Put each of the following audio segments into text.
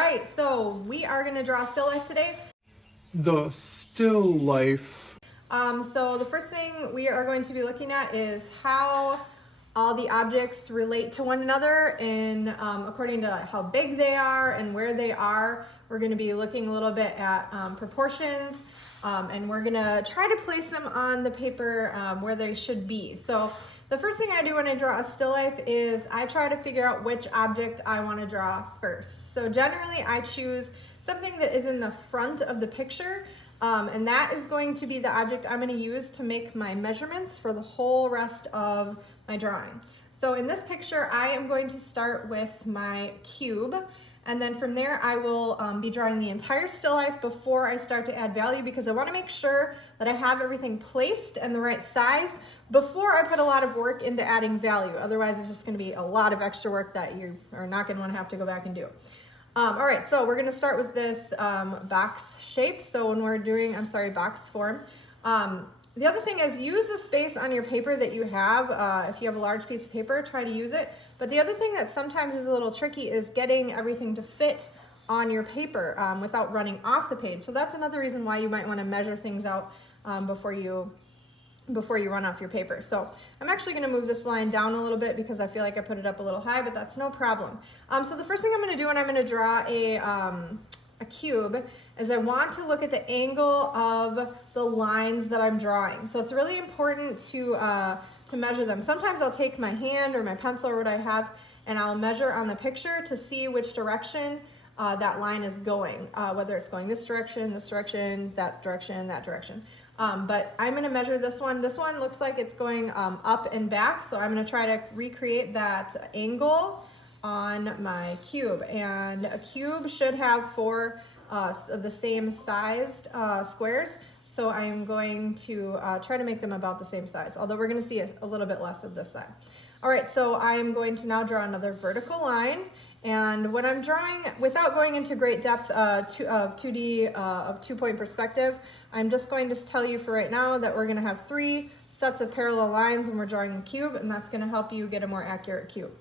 right, so we are going to draw still life today. The still life. So the first thing we are going to be looking at is how all the objects relate to one another in according to how big they are and where they are. We're going to be looking a little bit at proportions, and we're going to try to place them on the paper where they should be. So the first thing I do when I draw a still life is I try to figure out which object I want to draw first. So generally I choose something that is in the front of the picture, and that is going to be the object I'm going to use to make my measurements for the whole rest of my drawing. So in this picture I am going to start with my cube, and then from there I will be drawing the entire still life before I start to add value, because I want to make sure that I have everything placed and the right size before I put a lot of work into adding value. Otherwise it's just going to be a lot of extra work that you are not going to want to have to go back and do. All right, so we're going to start with this box shape. So when we're doing, box form. The other thing is use the space on your paper that you have. If you have a large piece of paper, try to use it. But the other thing that sometimes is a little tricky is getting everything to fit on your paper without running off the page. So that's another reason why you might want to measure things out before you run off your paper. So I'm actually going to move this line down a little bit because I feel like I put it up a little high, but that's no problem. So the first thing I'm going to do when I'm going to draw a cube is I want to look at the angle of the lines that I'm drawing. So it's really important to measure them. Sometimes I'll take my hand or my pencil or what I have and I'll measure on the picture to see which direction that line is going, whether it's going this direction, that direction, that direction. But I'm going to measure this one. This one looks like it's going up and back, so I'm going to try to recreate that angle on my cube. And a cube should have 4 of the same sized squares, so I'm going to try to make them about the same size, although we're going to see a little bit less of this side. All right, so I'm going to now draw another vertical line. And when I'm drawing, without going into great depth of 2D, of 2-point perspective, I'm just going to tell you for right now that we're going to have 3 sets of parallel lines when we're drawing a cube, and that's going to help you get a more accurate cube.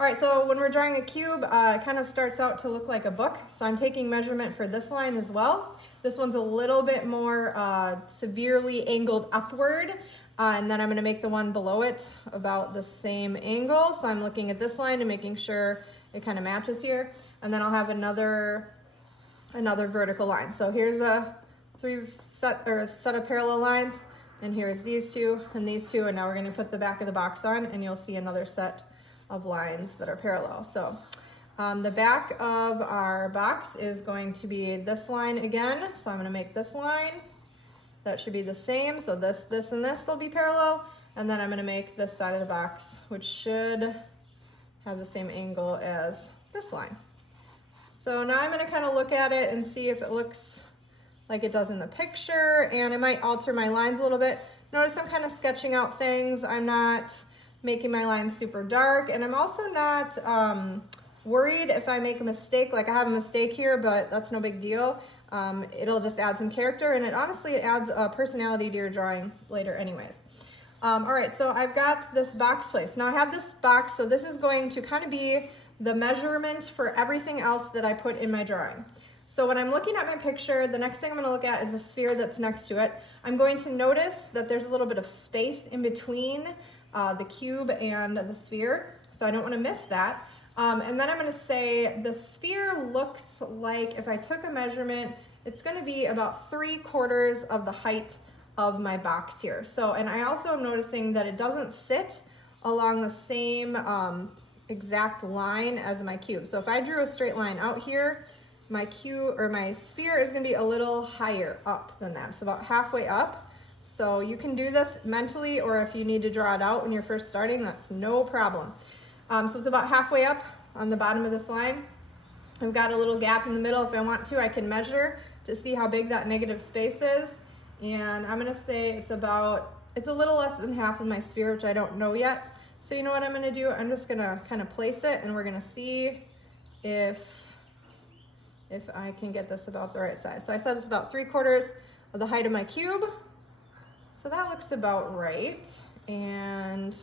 All right, so when we're drawing a cube, it kind of starts out to look like a book. So I'm taking measurement for this line as well. This one's a little bit more severely angled upward, and then I'm going to make the one below it about the same angle. So I'm looking at this line and making sure it kind of matches here, and then I'll have another vertical line. So here's a set of parallel lines, and here's these 2 and these 2, and now we're going to put the back of the box on, and you'll see another set of lines that are parallel. So the back of our box is going to be this line again. So I'm going to make this line. That should be the same. So this, and this will be parallel, and then I'm going to make this side of the box, which should have the same angle as this line. So now I'm going to kind of look at it and see if it looks like it does in the picture, and I might alter my lines a little bit. Notice I'm kind of sketching out things. I'm not making my lines super dark, and I'm also not worried if I make a mistake. Like I have a mistake here, but that's no big deal. It'll just add some character, and it adds a personality to your drawing later anyways. All right, so I've got this box placed. Now I have this box, so this is going to kind of be the measurement for everything else that I put in my drawing. So when I'm looking at my picture, the next thing I'm going to look at is the sphere that's next to it. I'm going to notice that there's a little bit of space in between the cube and the sphere, so I don't want to miss that. And then I'm going to say the sphere looks like, if I took a measurement, it's going to be about 3/4 of the height of my box here. So, and I also am noticing that it doesn't sit along the same exact line as my cube. So if I drew a straight line out here, my cube or my sphere is going to be a little higher up than that. It's about halfway up. So you can do this mentally, or if you need to draw it out when you're first starting, that's no problem. So it's about halfway up on the bottom of this line. I've got a little gap in the middle. If I want to, I can measure to see how big that negative space is. And I'm going to say it's a little less than half of my sphere, which I don't know yet. So you know what I'm going to do? I'm just going to kind of place it, and we're going to see if I can get this about the right size. So I said it's about 3/4 of the height of my cube. So that looks about right. And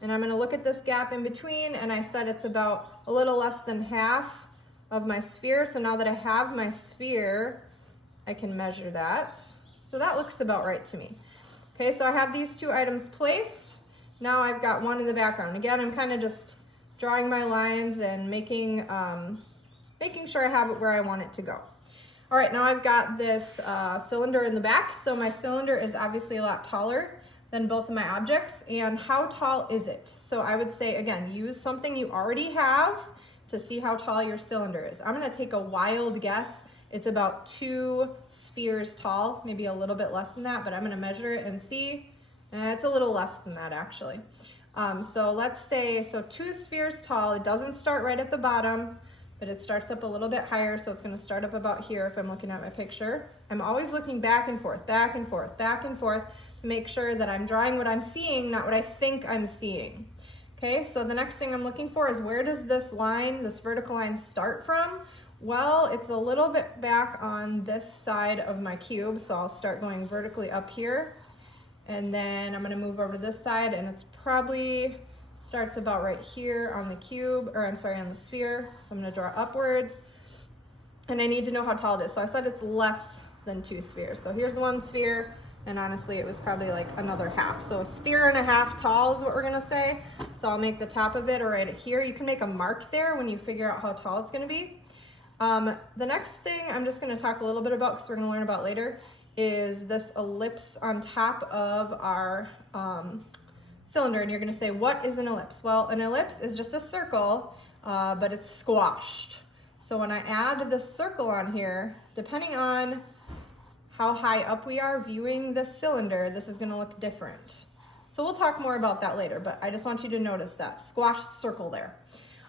I'm going to look at this gap in between, and I said it's about a little less than half of my sphere. So now that I have my sphere, I can measure that. So that looks about right to me. Okay, so I have these two items placed. Now I've got one in the background. Again, I'm kind of just drawing my lines and making sure I have it where I want it to go. All right, now I've got this cylinder in the back. So my cylinder is obviously a lot taller than both of my objects. And how tall is it? So I would say, again, use something you already have to see how tall your cylinder is. I'm gonna take a wild guess. It's about 2 spheres tall, maybe a little bit less than that, but I'm gonna measure it and see. It's a little less than that actually. So let's say, 2 spheres tall. It doesn't start right at the bottom, but it starts up a little bit higher, so it's gonna start up about here if I'm looking at my picture. I'm always looking back and forth, back and forth, back and forth to make sure that I'm drawing what I'm seeing, not what I think I'm seeing. Okay, so the next thing I'm looking for is where does this line, this vertical line start from? Well, it's a little bit back on this side of my cube, so I'll start going vertically up here, and then I'm gonna move over to this side, and it's probably starts about right here on the cube, or I'm sorry, on the sphere. So I'm gonna draw upwards, and I need to know how tall it is. So I said it's less than 2 spheres. So here's 1 sphere, and honestly, it was probably like another half. So 1.5 spheres tall is what we're gonna say. So I'll make the top of it or right here. You can make a mark there when you figure out how tall it's gonna be. The next thing I'm just gonna talk a little bit about, because we're gonna learn about later, is this ellipse on top of our cylinder. And you're gonna say, what is an ellipse? Well, an ellipse is just a circle, but it's squashed. So when I add this circle on here, depending on how high up we are viewing this cylinder, this is gonna look different. So we'll talk more about that later, but I just want you to notice that squashed circle there.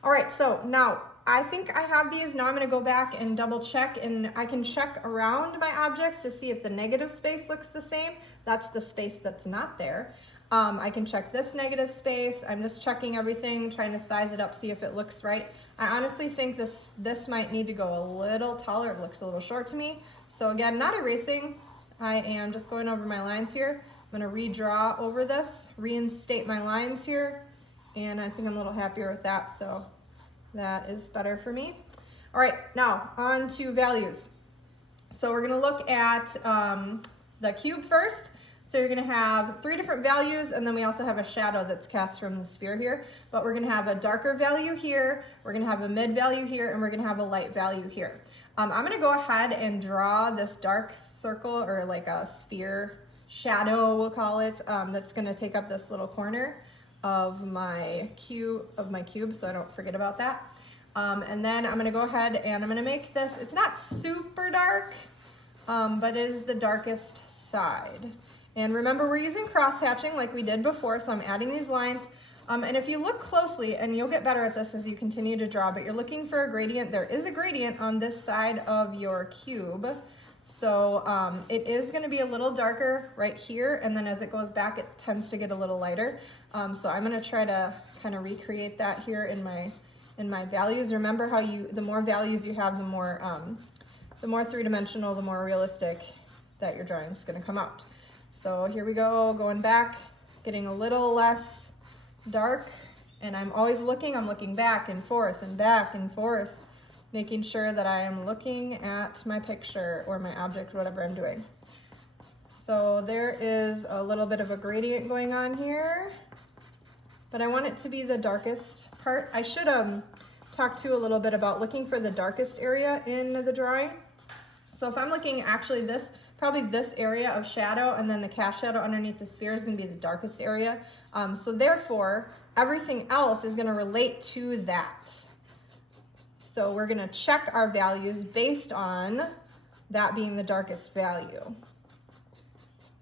All right, so now I think I have these. Now I'm gonna go back and double check, and I can check around my objects to see if the negative space looks the same. That's the space that's not there. I can check this negative space. I'm just checking everything, trying to size it up, see if it looks right. I honestly think this might need to go a little taller. It looks a little short to me. So again, not erasing. I am just going over my lines here. I'm gonna redraw over this, reinstate my lines here, and I think I'm a little happier with that, so that is better for me. All right, now on to values. So we're gonna look at the cube first. So you're gonna have 3 different values, and then we also have a shadow that's cast from the sphere here. But we're gonna have a darker value here, we're gonna have a mid value here, and we're gonna have a light value here. I'm gonna go ahead and draw this dark circle, or like a sphere shadow, we'll call it, that's gonna take up this little corner of my cube, so I don't forget about that. And then I'm gonna go ahead and I'm gonna make this, it's not super dark, but it is the darkest side. And remember, we're using cross hatching like we did before, so I'm adding these lines. And if you look closely, and you'll get better at this as you continue to draw, but you're looking for a gradient, there is a gradient on this side of your cube. So it is gonna be a little darker right here, and then as it goes back, it tends to get a little lighter. So I'm gonna try to kind of recreate that here in my values. Remember how the more values you have, the more three-dimensional, the more realistic that your drawing is gonna come out. So here we go, going back, getting a little less dark, and I'm always looking, I'm looking back and forth and back and forth, making sure that I am looking at my picture or my object, whatever I'm doing. So there is a little bit of a gradient going on here, but I want it to be the darkest part. I should talk to you a little bit about looking for the darkest area in the drawing. So if I'm looking actually probably this area of shadow, and then the cast shadow underneath the sphere is gonna be the darkest area. So therefore, everything else is gonna relate to that. So we're gonna check our values based on that being the darkest value.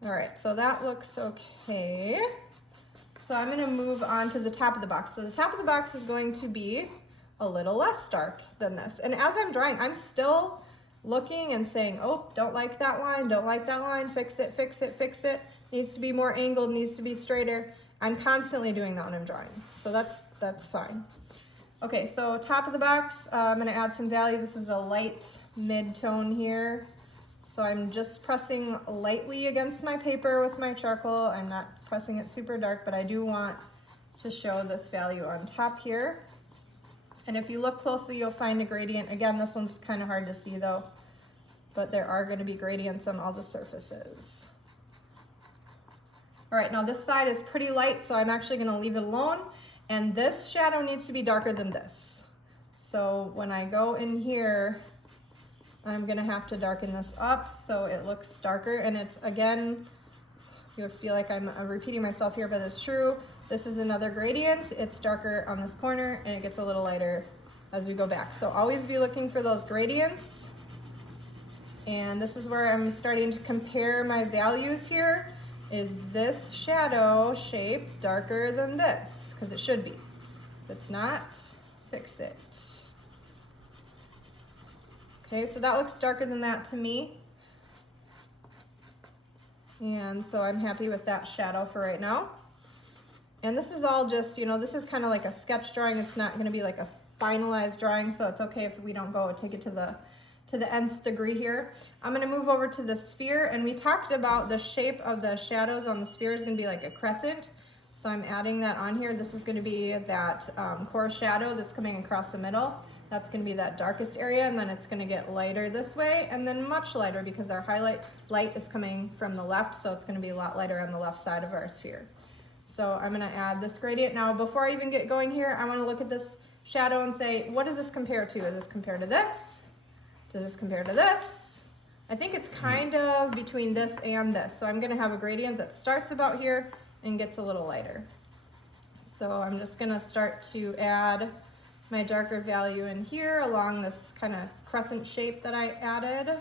All right, so that looks okay. So I'm gonna move on to the top of the box. So the top of the box is going to be a little less dark than this. And as I'm drawing, I'm still looking and saying, oh, don't like that line, don't like that line, fix it, fix it, fix it. Needs to be more angled, needs to be straighter. I'm constantly doing that when I'm drawing. So that's fine. Okay, so top of the box, I'm gonna add some value. This is a light mid-tone here. So I'm just pressing lightly against my paper with my charcoal. I'm not pressing it super dark, but I do want to show this value on top here. And if you look closely, you'll find a gradient. Again, this one's kind of hard to see though, but there are going to be gradients on all the surfaces. All right, now this side is pretty light, so I'm actually going to leave it alone. And this shadow needs to be darker than this. So when I go in here, I'm going to have to darken this up so it looks darker. And it's, again, you'll feel like I'm repeating myself here, but it's true. This is another gradient. It's darker on this corner and it gets a little lighter as we go back. So always be looking for those gradients. And this is where I'm starting to compare my values here. Is this shadow shape darker than this? Because it should be. If it's not, fix it. Okay, so that looks darker than that to me. And so I'm happy with that shadow for right now. And this is all just, you know, this is kind of like a sketch drawing. It's not going to be like a finalized drawing, so it's okay if we don't go take it to the nth degree here. I'm going to move over to the sphere, and we talked about the shape of the shadows on the sphere is going to be like a crescent. So I'm adding that on here. This is going to be that core shadow that's coming across the middle. That's going to be that darkest area, and then it's going to get lighter this way, and then much lighter because our highlight light is coming from the left, so it's going to be a lot lighter on the left side of our sphere. So I'm going to add this gradient. Now, before I even get going here, I want to look at this shadow and say, what does this compare to? Is this compared to this? Does this compare to this? I think it's kind of between this and this. So I'm going to have a gradient that starts about here and gets a little lighter. So I'm just going to start to add my darker value in here along this kind of crescent shape that I added.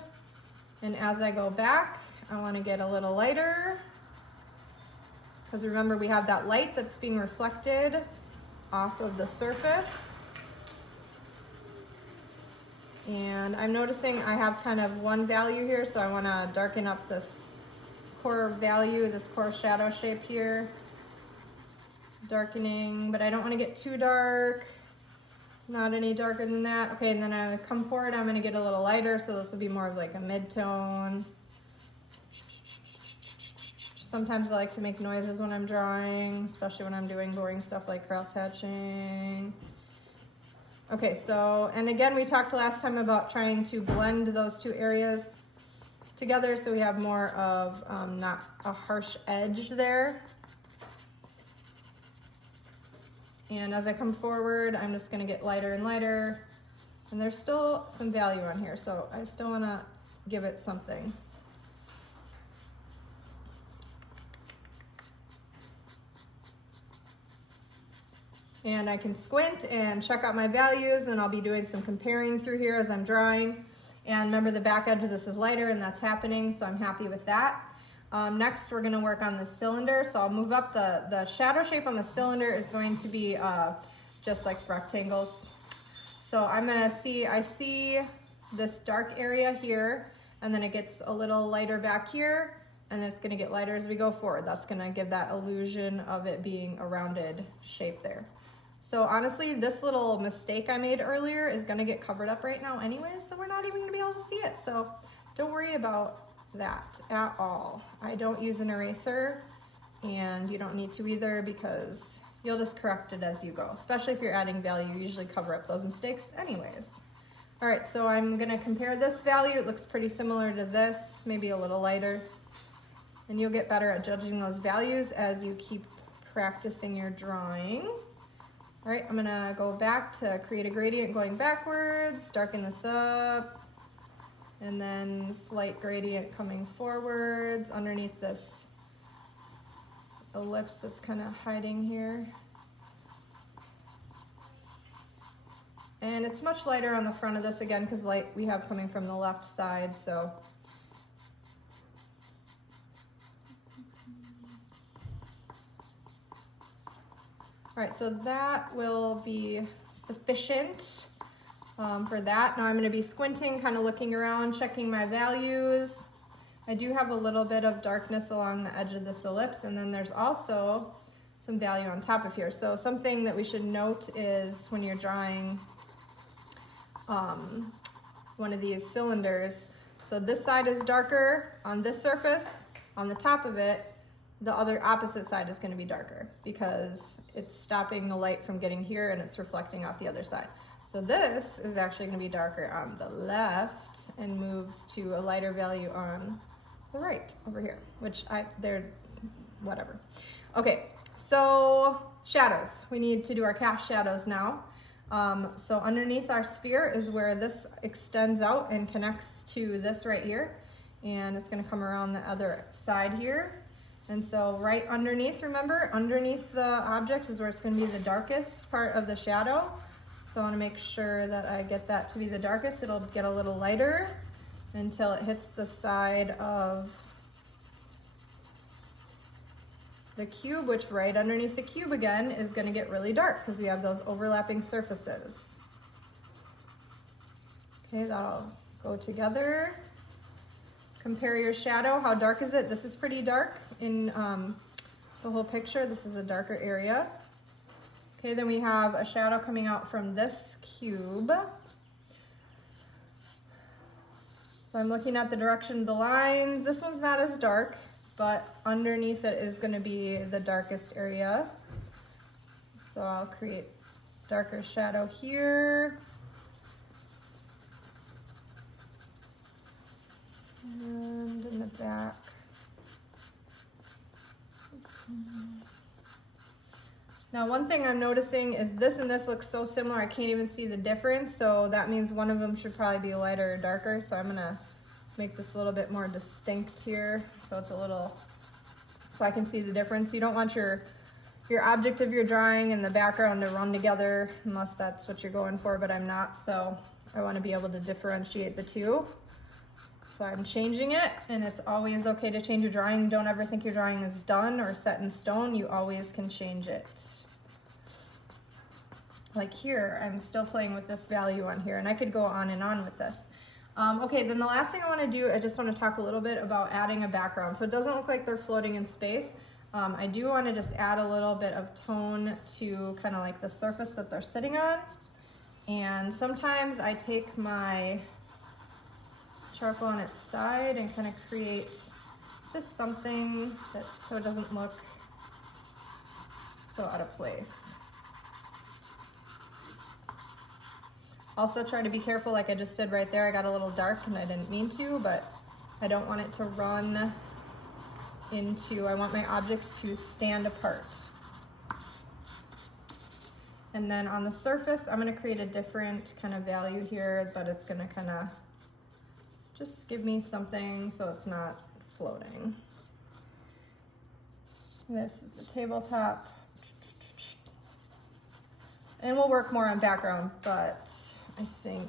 And as I go back, I want to get a little lighter. Because remember, we have that light that's being reflected off of the surface. And I'm noticing I have kind of one value here, so I want to darken up this core value, this core shadow shape here. Darkening, but I don't want to get too dark. Not any darker than that. Okay, and then I come forward, I'm going to get a little lighter, so this will be more of like a mid-tone. Sometimes I like to make noises when I'm drawing, especially when I'm doing boring stuff like cross-hatching. Okay, so, and again, we talked last time about trying to blend those two areas together so we have more of not a harsh edge there. And as I come forward, I'm just going to get lighter and lighter. And there's still some value on here, so I still want to give it something. And I can squint and check out my values, and I'll be doing some comparing through here as I'm drawing. And remember, the back edge of this is lighter, and that's happening, so I'm happy with that. Next, we're going to work on the cylinder. So I'll move up the shadow shape on the cylinder is going to be just like rectangles. So I'm going to see, I see this dark area here, and then it gets a little lighter back here, and it's going to get lighter as we go forward. That's going to give that illusion of it being a rounded shape there. So honestly, this little mistake I made earlier is going to get covered up right now anyways, so we're not even going to be able to see it. So don't worry about that at all. I don't use an eraser, and you don't need to either, because you'll just correct it as you go. Especially if you're adding value, you usually cover up those mistakes anyways. All right, so I'm going to compare this value. It looks pretty similar to this, maybe a little lighter. And you'll get better at judging those values as you keep practicing your drawing. All right, I'm gonna go back to create a gradient going backwards, darken this up, and then slight gradient coming forwards underneath this ellipse that's kind of hiding here. And it's much lighter on the front of this again because light we have coming from the left side, so. All right, so that will be sufficient for that. Now I'm gonna be squinting, kind of looking around, checking my values. I do have a little bit of darkness along the edge of this ellipse, and then there's also some value on top of here. So something that we should note is when you're drawing one of these cylinders, so this side is darker on this surface, on the top of it, the other opposite side is going to be darker because it's stopping the light from getting here and it's reflecting off the other side. So this is actually gonna be darker on the left and moves to a lighter value on the right over here, which they're whatever. Okay, so shadows. We need to do our cast shadows now. So underneath our sphere is where this extends out and connects to this right here. And it's gonna come around the other side here. And so right underneath, remember, underneath the object is where it's gonna be the darkest part of the shadow. So I wanna make sure that I get that to be the darkest. It'll get a little lighter until it hits the side of the cube, which right underneath the cube again is gonna get really dark because we have those overlapping surfaces. Okay, that'll go together. Compare your shadow. How dark is it? This is pretty dark in the whole picture. This is a darker area. Okay, then we have a shadow coming out from this cube. So I'm looking at the direction of the lines. This one's not as dark, but underneath it is going to be the darkest area. So I'll create darker shadow here. And in the back. Now one thing I'm noticing is this and this looks so similar I can't even see the difference, so that means one of them should probably be lighter or darker, so I'm gonna make this a little bit more distinct here so it's a little, so I can see the difference. You don't want your object of your drawing and the background to run together unless that's what you're going for, but I'm not, so I want to be able to differentiate the two. So I'm changing it, and it's always okay to change your drawing. Don't ever think your drawing is done or set in stone. You always can change it. Like here, I'm still playing with this value on here, and I could go on and on with this. Okay, then the last thing I want to do, I just want to talk a little bit about adding a background. So it doesn't look like they're floating in space. I do want to just add a little bit of tone to kind of like the surface that they're sitting on. And sometimes I take my charcoal on its side and kind of create just something that so it doesn't look so out of place. Also try to be careful, like I just did right there. I got a little dark and I didn't mean to, but I don't want it to run into, I want my objects to stand apart. And then on the surface, I'm gonna create a different kind of value here, but it's gonna kind of just give me something so it's not floating. This is the tabletop. And we'll work more on background, but I think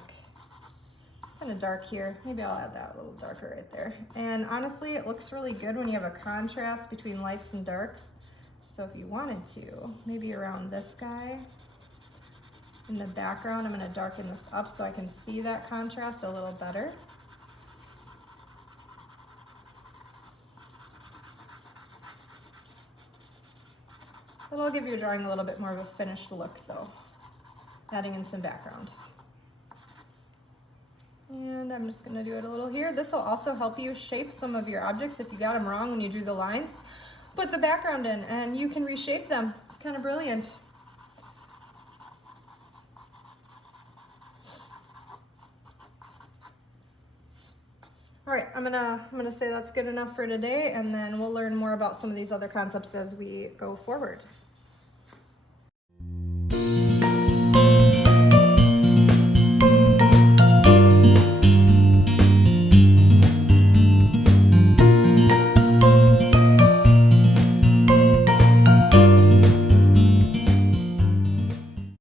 kind of dark here. Maybe I'll add that a little darker right there. And honestly, it looks really good when you have a contrast between lights and darks. So if you wanted to, maybe around this guy in the background, I'm gonna darken this up so I can see that contrast a little better. It'll give your drawing a little bit more of a finished look though, adding in some background. And I'm just gonna do it a little here. This will also help you shape some of your objects if you got them wrong when you drew the lines. Put the background in and you can reshape them. It's kind of brilliant. All right, I'm gonna say that's good enough for today, and then we'll learn more about some of these other concepts as we go forward.